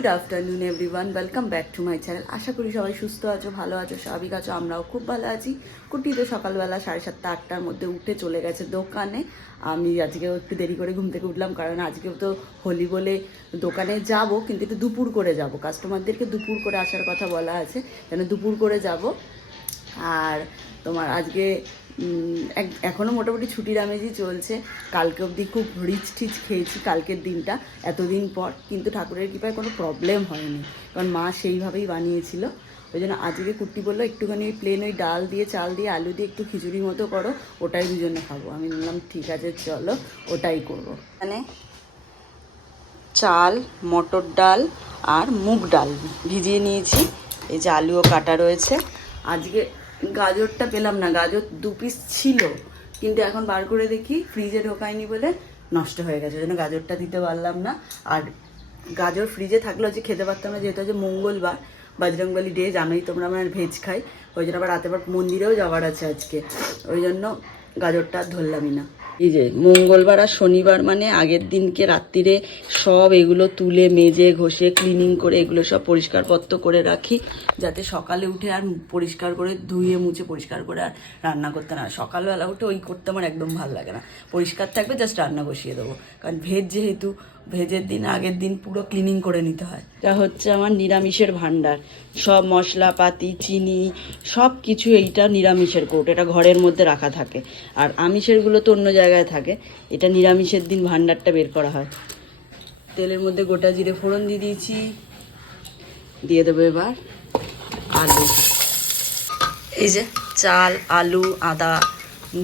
Good afternoon everyone welcome back to my channel আশা করি সবাই সুস্থ আছো, ভালো আছো, স্বাভাবিক আছো, আমরাও খুব ভালো আছি। কুটি তো সকালবেলা সাড়ে সাতটা, আটটার মধ্যে উঠে চলে গেছে দোকানে। আমি আজকেও একটু দেরি করে ঘুম থেকে উঠলাম, কারণ আজকেও তো হোলি বলে দোকানে যাব, কিন্তু একটু দুপুর করে যাব। কাস্টমারদেরকে দুপুর করে আসার কথা বলা আছে, যেন দুপুর করে যাব। আর তোমার আজকে উম, এক- এখনও মোটামুটি ছুটির আমেজই চলছে। কালকে অবধি খুব রিচ টিচ খেয়েছি কালকের দিনটা এতদিন পর। কিন্তু ঠাকুরের কৃপায় কোনো প্রবলেম হয়নি। কারণ মা সেইভাবেই বানিয়েছিল। ওই জন্য আজকে কুর্তি বলল একটুখানি ওই প্লেন ওই ডাল দিয়ে চাল দিয়ে আলু দিয়ে একটু খিচুড়ি মতো করো ওটাই দুজনে খাব। আমি বললাম ঠিক আছে চলো ওটাই করব। মানে চাল মটর ডাল আর মুগ ডাল ভিজিয়ে নিয়েছি। এই যে আলুও কাটা রয়েছে। আজকে গাজরটা পেলাম না, গাজর দু পিস ছিল, কিন্তু এখন বার করে দেখি ফ্রিজে ঢোকায়নি বলে নষ্ট হয়ে গেছে জন্য গাজরটা দিতে পারলাম না। আর গাজর ফ্রিজে থাকলেও যে খেতে পারতাম না, যেহেতু যে মঙ্গলবার, বজরংবলী ডে জানোই তোমরা আমরা ভেজ খাই, ওই জন্য আবার রাতে আবার মন্দিরেও যাওয়ার আছে আজকে, ওই জন্য গাজরটা ধরলামই না। এই যে মঙ্গলবার আর শনিবার মানে আগের দিনকে রাত্রিরে সব এগুলো তুলে মেজে, ঘষে ক্লিনিং করে এগুলো সব পরিষ্কার পত্র করে রাখি, যাতে সকালে উঠে আর পরিষ্কার করে ধুয়ে, মুছে পরিষ্কার করে আর রান্না করতে না। সকালবেলা উঠে ওই করতে আমার একদম ভালো লাগে না পরিষ্কার থাকবে জাস্ট রান্না বসিয়ে দেবো কারণ ভেজ যেহেতু ভেজের দিন আগের দিন পুরো ক্লিনিং করে নিতে হয়। এটা হচ্ছে আমার নিরামিষের ভান্ডার সব মশলাপাতি চিনি সব কিছু এইটা নিরামিষের কোট এটা ঘরের মধ্যে রাখা থাকে। আর আমিষেরগুলো তো অন্য জায়গায় থাকে। এটা নিরামিষের দিন ভান্ডারটা বের করা হয়। তেলের মধ্যে গোটা জিরে ফোড়ন দিয়ে দিয়েছি। দিয়ে দেবো এবার আলু। এই যে চাল আলু আদা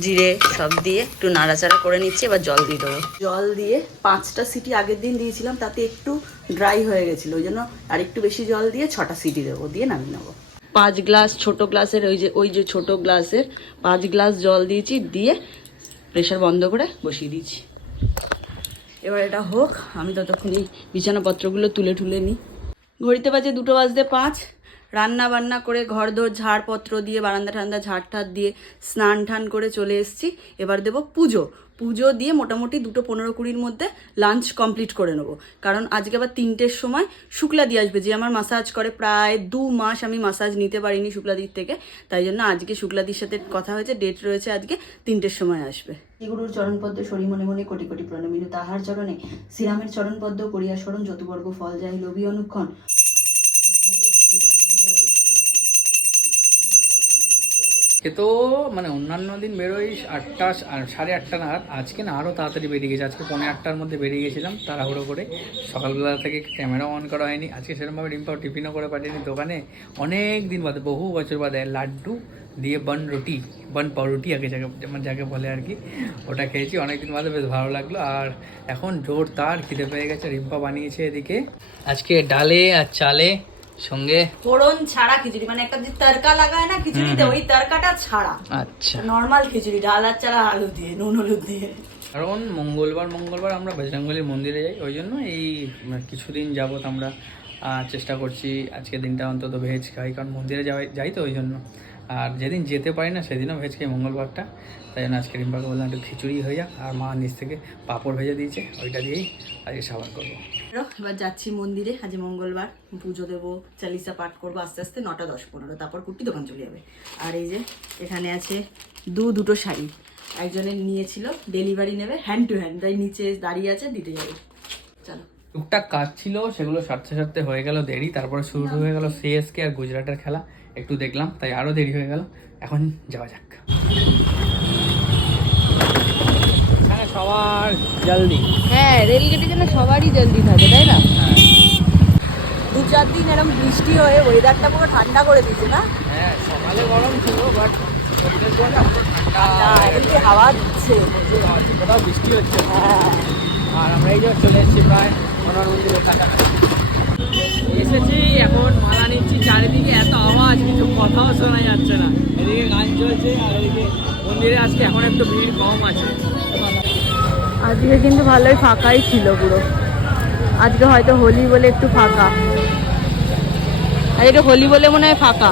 জিরে সব দিয়ে একটু নাড়াচাড়া করে নিচ্ছি এবার জল দিয়ে দেবো। জল দিয়ে পাঁচটা সিটি আগের দিন দিয়েছিলাম তাতে একটু ড্রাই হয়ে গেছিল ওই জন্য আর একটু বেশি জল দিয়ে ছটা সিটি দেবো দিয়ে নামিয়ে নেব। পাঁচ গ্লাস ছোট গ্লাসের ওই যে ওই যে ছোট গ্লাসের পাঁচ গ্লাস জল দিয়েছি দিয়ে প্রেশার বন্ধ করে বসিয়ে দিয়েছি। এবার এটা হোক আমি ততক্ষণ এই বিছানাপত্রগুলো তুলে তুলে নিই। ঘড়িতে বাজে দুটো বাজতে পাঁচ রান্না বান্না করে ঘর দোর ঝাড়পত্র দিয়ে, বারান্দা ঠান্ডা ঝাড় ঠাড় দিয়ে স্নান টান করে চলে এসেছি। এবার দেবো পুজো। পুজো দিয়ে মোটামুটি দুটো পনেরো কুড়ির মধ্যে লাঞ্চ কমপ্লিট করে নেব। কারণ আজকে আবার তিনটের সময় শুক্লা দিয়ে আসবে। যে আমার মাসাজ করে প্রায় দু মাস আমি মাসাজ নিতে পারিনি শুক্লাদির থেকে। তাই জন্য আজকে শুক্লাদির সাথে কথা হয়েছে, ডেট রয়েছে আজকে তিনটের সময় আসবে। শ্রীগুরুর চরণপদ্ম সরি মনে মনে কোটি কোটি প্রণমিনু। তাহার চরণে শ্রীরামের চরণপদ্ম করিয়া স্মরণ যতুবর্গ ফল যাই লোভী অনুক্ষণ। এ তো মানে অন্যান্য দিন বেরোই আটটা, সাড়ে আটটা নাগাদ। আজকে না আরও তাড়াতাড়ি বেরিয়ে গেছে। আজকে পৌনে আটটার মধ্যে বেরিয়ে গেছিলাম তাড়াহুড়ো করে। সকালবেলা থেকে ক্যামেরা অন করা হয়নি। আজকে সেরকমভাবে ডিম্পাও টিফিনও করে পাঠিয়েনি দোকানে। অনেক দিন বাদে, বহু বছর বাদে, লাড্ডু দিয়ে বন রুটি, বন পাউরুটি, আগে যাকে যেমন যাকে বলে আর কি, ওটা খেয়েছি। অনেকদিন বাদে বেশ ভালো লাগল। আর এখন জোর তার খিদে পেয়ে গেছে। রিম্পা বানিয়েছে এদিকে। আজকে ডালে আর চালে সঙ্গে? ফোড়ন ছাড়া খিচুড়ি মানে একটা যে তরকা লাগায় না খিচুড়িতে ওই তরকাটা ছাড়া। আচ্ছা। নর্মাল খিচুড়ি ডাল আর চারা আলু দিয়ে নুন হলুদ দিয়ে। কারণ মঙ্গলবার মঙ্গলবার আমরা বজরঙ্গলির মন্দিরে যাই ওই জন্য এই মানে কিছুদিন যাবত আমরা চেষ্টা করছি আজকে দিনটা অন্তত ভেজ খাই কারণ মন্দিরে যাওয়াই যাই তো ওই জন্য। আর যেদিন যেতে পারি না সেদিনও ভেজ খাই মঙ্গলবারটা। তাই জন্য আজকে রিম্পাকে বললাম একটু খিচুড়ি হয়ে যাক আর মা নিচ থেকে পাঁপড় ভেজে দিয়েছে ওইটা দিয়েই আজকে সাবান করব। বেরো, এবার যাচ্ছি মন্দিরে আজ মঙ্গলবার পুজো দেবো চালিসা পাঠ করব আস্তে আস্তে নটা দশ পনেরো তারপর কুর্তি দোকান চলে যাবে। আর এই যে এখানে আছে দু দুটো শাড়ি একজনের নিয়েছিল ডেলিভারি নেবে হ্যান্ড টু হ্যান্ড তাই নিচে দাঁড়িয়ে আছে দিতে যাবে। টুকটাক কাজ ছিল সেগুলো সারতে সারতে হয়ে গেল দেরি তারপরে শুরু হয়ে গেল সিএসকে আর গুজরাটের খেলা একটু দেখলাম তাই আরও দেরি হয়ে গেল এখন যাওয়া যাক। সবার জলদি। হ্যাঁ রেলগেটের জন্য সবারই জলদি থাকে তাই না? দু চার দিন এরকম বৃষ্টি হয়ে ওয়েদারটা পুরো ঠান্ডা করে দিয়েছে না? হ্যাঁ সকালে গরম ছিল বাট ঠান্ডা হাওয়া দিচ্ছে। কোথাও বৃষ্টি হচ্ছে। না। আর আমরা এই যে চলে এসেছি প্রায় কাছাকাছি এসেছি এখন মালা নিচ্ছি চারিদিকে, এত আওয়াজ, কিছু কথাও শোনা যাচ্ছে না। এদিকে গান চলছে, আর এদিকে মন্দিরে আজকে এখন একটু ভিড় কম আছে। আজকে কিন্তু ভালোই ফাঁকাই ছিল পুরো। আজকে হয়তো হোলি বলে একটু ফাঁকা। আজকে হোলি বলে মনে হয় ফাঁকা,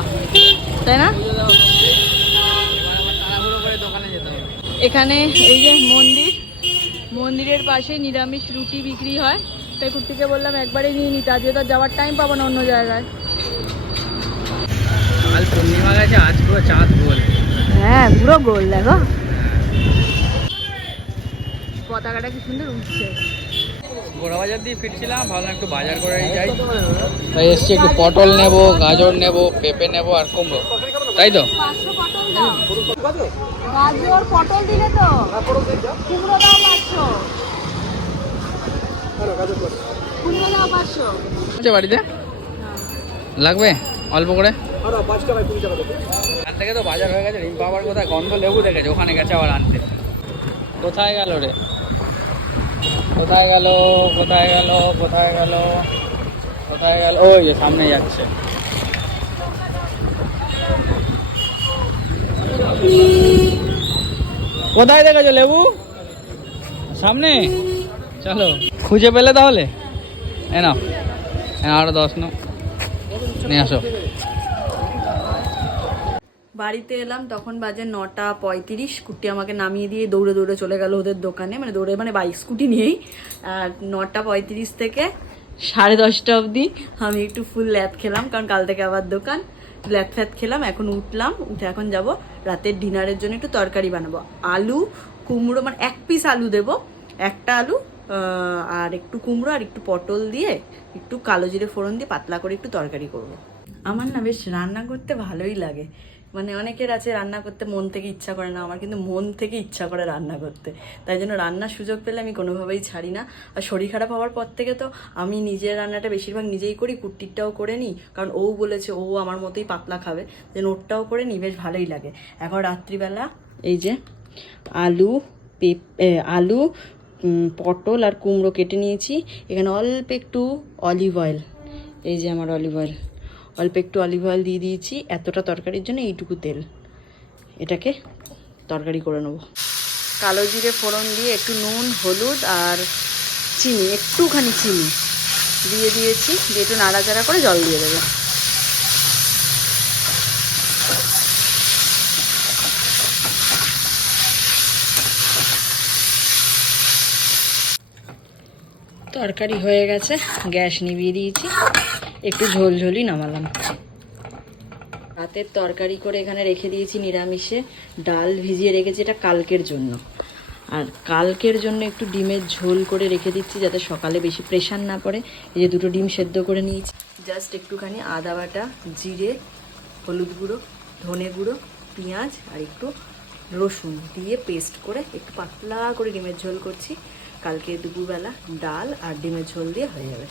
তাই না? এখানে এই যে মন্দির, মন্দিরের পাশে নিরামিষ রুটি বিক্রি হয়। তাই কুর্তিকে বললাম একবারে নিয়ে নিতে। আজকে তো যাওয়ার টাইম পাবো না অন্য জায়গায়। কাল পূর্ণিমা গেছে আজ পুরো চাঁদ গোল। হ্যাঁ পুরো গোল দেখো। পতাকাটা কি সুন্দর উঠছে। বাজার দিয়ে ফিরছিলাম ভাবলাম একটু বাজার করে যাই। তাই এসছি একটু পটল নেব গাজর নেব পেঁপে নেব আর কুমড়ো। তাই তো? গাজর পটল দিলে তো। বাড়িতে? লাগবে? অল্প করে? থেকে তো বাজার হয়ে গেছে, রিম্পা আবার কোথায়? গন্ধ লেবু দেখেছে, ওখানে গেছে আবার আনতে। কোথায় গেল রে? কোথায় গেল? কোথায় গেল? কোথায় গেল? কোথায় গেল? ওই যে সামনে যাচ্ছে। কোথায় দেখেছ লেবু? সামনে? চলো। খুঁজে পেলে তাহলে? এ আরও দশ নিয়ে আসো। বাড়িতে এলাম, তখন বাজে নটা পঁয়ত্রিশ। স্কুটি আমাকে নামিয়ে দিয়ে দৌড়ে দৌড়ে চলে গেল ওদের দোকানে। মানে দৌড়ে মানে বাইক, স্কুটি নিয়েই। আর নটা পঁয়ত্রিশ থেকে সাড়ে দশটা অবধি আমি একটু ফুল ল্যাপ খেলাম, কারণ কাল থেকে আবার দোকান। ল্যাপ ফ্যাপ খেলাম, এখন উঠলাম। উঠে এখন যাব রাতের ডিনারের জন্য একটু তরকারি বানাবো। আলু, কুমড়ো মানে এক পিস আলু দেবো। একটা আলু আর একটু কুমড়ো আর একটু পটল দিয়ে একটু কালো জিরে ফোড়ন দিয়ে পাতলা করে একটু তরকারি করব। আমার না বেশ রান্না করতে ভালোই লাগে। মানে অনেকের আছে রান্না করতে মন থেকে ইচ্ছা করে না, আমার কিন্তু মন থেকে ইচ্ছা করে রান্না করতে। তাই জন্য রান্নার সুযোগ পেলে আমি কোনোভাবেই ছাড়ি না। আর শরীর খারাপ হওয়ার পর থেকে তো আমি নিজের রান্নাটা বেশিরভাগ নিজেই করি, কুট্টিরটাও করে নিই। কারণ ও বলেছে ও আমার মতোই পাতলা খাবে যে ওরটাও করে নিই, বেশ ভালোই লাগে। এখন রাত্রিবেলা এই যে আলু পেপ আলু পটল আর কুমড়ো কেটে নিয়েছি। এখানে অল্প একটু অলিভ অয়েল। এই যে আমার অলিভ অয়েল। অল্প একটু অলিভ অয়েল দিয়ে দিয়েছি। এতটা তরকারির জন্য এইটুকু তেল। এটাকে তরকারি করে নেব। কালো জিরে ফোড়ন দিয়ে একটু নুন, হলুদ আর চিনি, একটুখানি চিনি। দিয়ে দিয়েছি। দিয়ে একটু নাড়াচাড়া করে জল দিয়ে দেবো। তরকারি হয়ে গেছে, গ্যাস নিভিয়ে দিয়েছি, একটু ঝোলঝোলই নামালাম। রাতের তরকারি করে এখানে রেখে দিয়েছি নিরামিষে, ডাল ভিজিয়ে রেখেছি এটা কালকের জন্য। আর কালকের জন্য একটু ডিমের ঝোল করে রেখে দিচ্ছি যাতে সকালে বেশি প্রেশার না পড়ে। এই যে দুটো ডিম সেদ্ধ করে নিয়েছি। জাস্ট একটুখানি আদা বাটা, জিরে, হলুদ গুঁড়ো, ধনে গুঁড়ো, পেঁয়াজ আর একটু রসুন দিয়ে পেস্ট করে একটু পাতলা করে ডিমের ঝোল করছি। কালকে দুপুরবেলা ডাল আর ডিমের ঝোল দিয়ে হয়ে যাবে।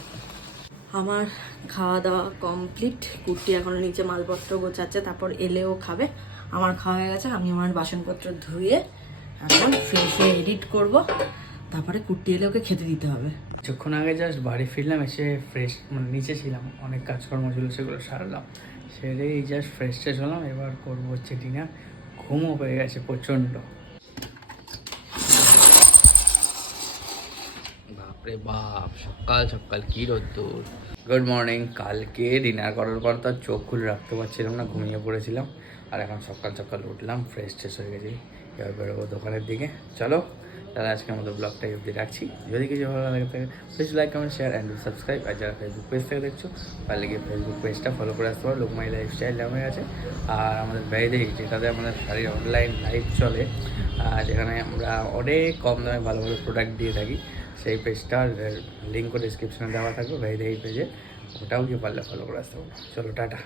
আমার খাওয়া দাওয়া কমপ্লিট কুর্তি এখনও নিচে মালপত্র গোছাচ্ছে, তারপর এলেও খাবে। আমার খাওয়া হয়ে গেছে, আমি আমার বাসনপত্র ধুয়ে এখন ফ্রেশ হয়ে এডিট করব। তারপরে কুর্তি এলে ওকে খেতে দিতে হবে। কিছুক্ষণ আগে জাস্ট বাড়ি ফিরলাম, এসে ফ্রেশ মানে নিচে ছিলাম। অনেক কাজকর্ম ছিল, সেগুলো সারলাম। সেরে জাস্ট ফ্রেশ ট্রেশ হলাম, এবার করব হচ্ছে ডিনার ঘুমও হয়ে গেছে প্রচণ্ড। বাপরে বাপ, সকাল সকাল কি রোদ্দুর। গুড মর্নিং কালকে ডিনার করার পর তো চোখ খুলে রাখতে পারছিলাম না, ঘুমিয়ে পড়েছিলাম। আর এখন সকাল সকাল উঠলাম ফ্রেশ ট্রেশ হয়ে গেছি। এবার বেরোবো দোকানের দিকে। চলো, তাহলে আজকে আমাদের ব্লগটা অবধি রাখছি। যদি কিছু ভালো লাগে থাকে please like comment share and subscribe আর যারা ফেসবুক পেজ থেকে দেখছ, তাহলে গিয়ে ফেসবুক পেজটা ফলো করে আসতে পারো। লোকমাই লাইফস্টাইল নামে আছে। আর আমাদের ভ্যারিদেহি যেটাতে আমাদের শাড়ির অনলাইন লাইভ চলে। আর যেখানে আমরা অনেক কম দামে ভালো ভালো প্রোডাক্ট দিয়ে থাকি। সেই পেজটার লিঙ্ক করে ডিসক্রিপশনে দেওয়া থাকবে ভ্যারিদেহি পেজে ওটাও গিয়ে পারলে ফলো করে আসতে পারো। চলো, টাটা।